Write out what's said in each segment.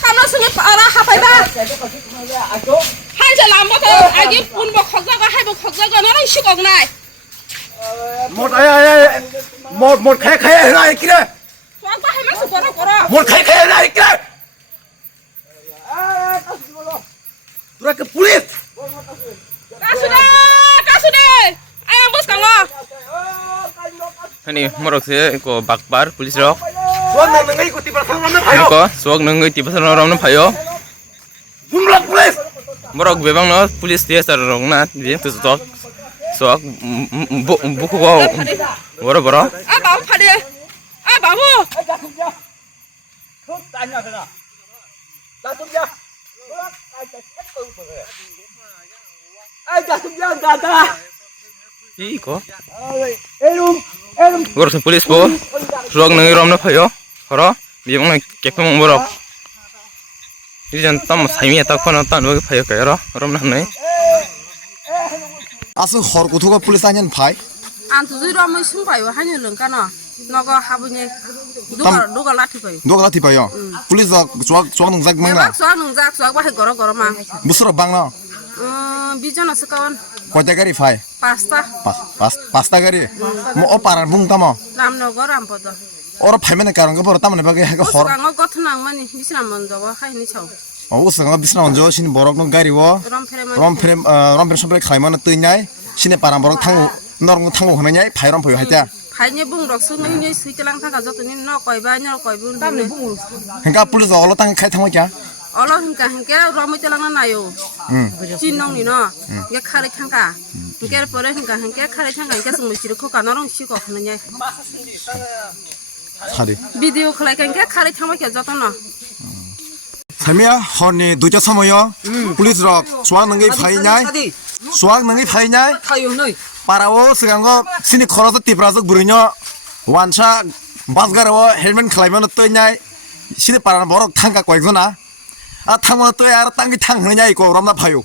사무실에 알아 하파이바. 한자 남바가 아기 분버 걱자가 해보 걱자가 나랑 시각나이. một ai một khe khe này kia 좋아가 하면서 걸어. một khe khe này kia tôi cái police 가수네. 아야 bos 강어. Hani morok se ko bakbar police rok tôi là người của tìm thằng nó phải ko suak nang ti pasal ram na phayo không là police morok bebang no police dia sar rong na bi tu suak bu ko boro boro 아 마무 파리. 아 마무. i ko morok se police bo suak nang ram na phayo horo bebang na kepang morok ijan tam saimi ta khona tan bo phayo ka ro ram na nai 아스 허르고토가 police 아니면 파이 안 두지로 뭐 승파요 하늘 런까나. 너가 하부니 누가 라티 거요. 누가 나티 봐요 police 좋아 농작 망나 쏴 농작 쏴 와해 걸어 마. 무스러 방나 비전어 스카원 과자가리 파이 파스타. 파스타 가리 뭐 오빠랑 붕타모 남노거 람보도. 얼어 팔면 가는 거 보러 땀을 내게 해가 허 강어 같은 악만이 미스란 먼저가 하이니 쳐. 우스가 비스나 언저 신 버럭는 가리워 럼페레만. 럼프레 선배 가이만 뜨냐이 신의 바람 버럭 탕고 너랑 탕고 하느냐이 파이런 보여 할 때. 파이니 붕럭 스미니 스위트랑 타가 줬더니 너 거이바냐 거이분 담네. 그러니까 police 얼어 땅에 칼 탕고 자. 얼어 그러니까 러무텔랑 나요. 진농니 너. 이게 카레 창가. 이게 버려 그러니까 카레 창가 이게 스무 시르코 가나랑 시고 하느냐. 사리. 비디오 클라이까 카레 창마 켜줬잖아. 삶이야 허니 누저 섬어요 police로 수학 능이 파이냐이 수학 능이 파이냐이 파라오 스강거 신이 걸어서 띠브라서 부르냐 완차 바스가로 헬멧 클라이면 뜨냐이 신이 파라는 버럭 탕가 꽉이구나 아 탕만 떠야 알아 땅기 탕 하느냐 이거 그럼나 파요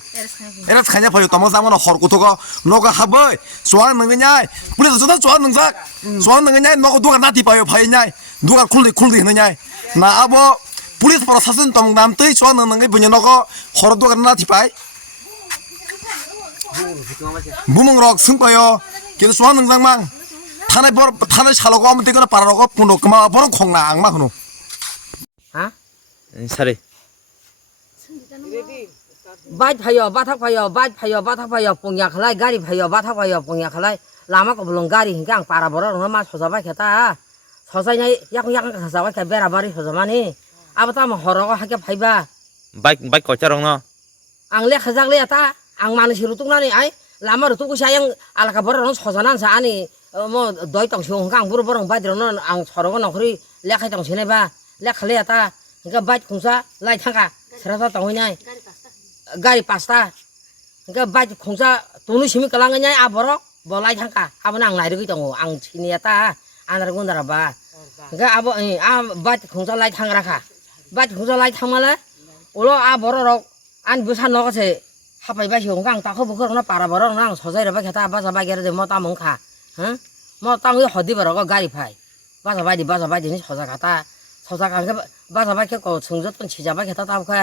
에라스 가냐 파요 또뭐 사면 허르고토가 너가 하버 수학 능이냐 police 저다 수학 능이냐 너가 누가 나티 파요 파이냐이 누가 쿨리 하느냐 나 아버 police para sasun tong nam tei chwa nang ngai bunya noko horodo kana tipai bumung rok sungpayo ke chwa nang jang mang thane chalogo am te kana pararogo puno kama bor khongna angma khunu sare bike भाइयो बाथा भाइयो पोंगिया खलाय गाड़ी भाइयो बाथा भाइयो पोंगिया खलाय लामा को बुलं गाड़ी हिंगा आं पारा बरो रंगा मा सजाबाय खेता सजायनाय याक सजाबाय खे बेराबारि सजामानि अब त म हरगो हाके viva bike ko charong no आं ले खजाक ले आता आं मानसि रुतुकनानि आइ लामा रुतुकु सायं आलाका बरो रं सजानान सा आनि म दय तंसो हिंगा आं बुरो बरो बाइद्रनो आं सरगो नखरि लेखाय तंसिनायबा लेखाले आता हिंगा बाइक खुंसा लाइ थांगा सेराता तंहैनाय गाड़ी पास्ता हिंगा बाइक खुंसा तुनु सिमि कलांगनाय आ बरो बलाय थांगा आबो आं नायरगै दङ आं सिनियाता आनार गुनदाराबा हिंगा आबो आ बाइक खुंसा लाइ थांग्राखा बाइक खुंसा लाइ थांमाले उलो आ बरो रक आन बुसान नगसे हापायबाय हिंगा आं ताखौ बुखरना पारा बरो आं सजायरबा खेता बाजा बागेर दे मता मंखा ह मता आं हदि बरो गाड़ी फाय बाजा बायदि नि सजा खाता सजा खाके बाजा बायखे को संजत छिजाबा खेता ताबखा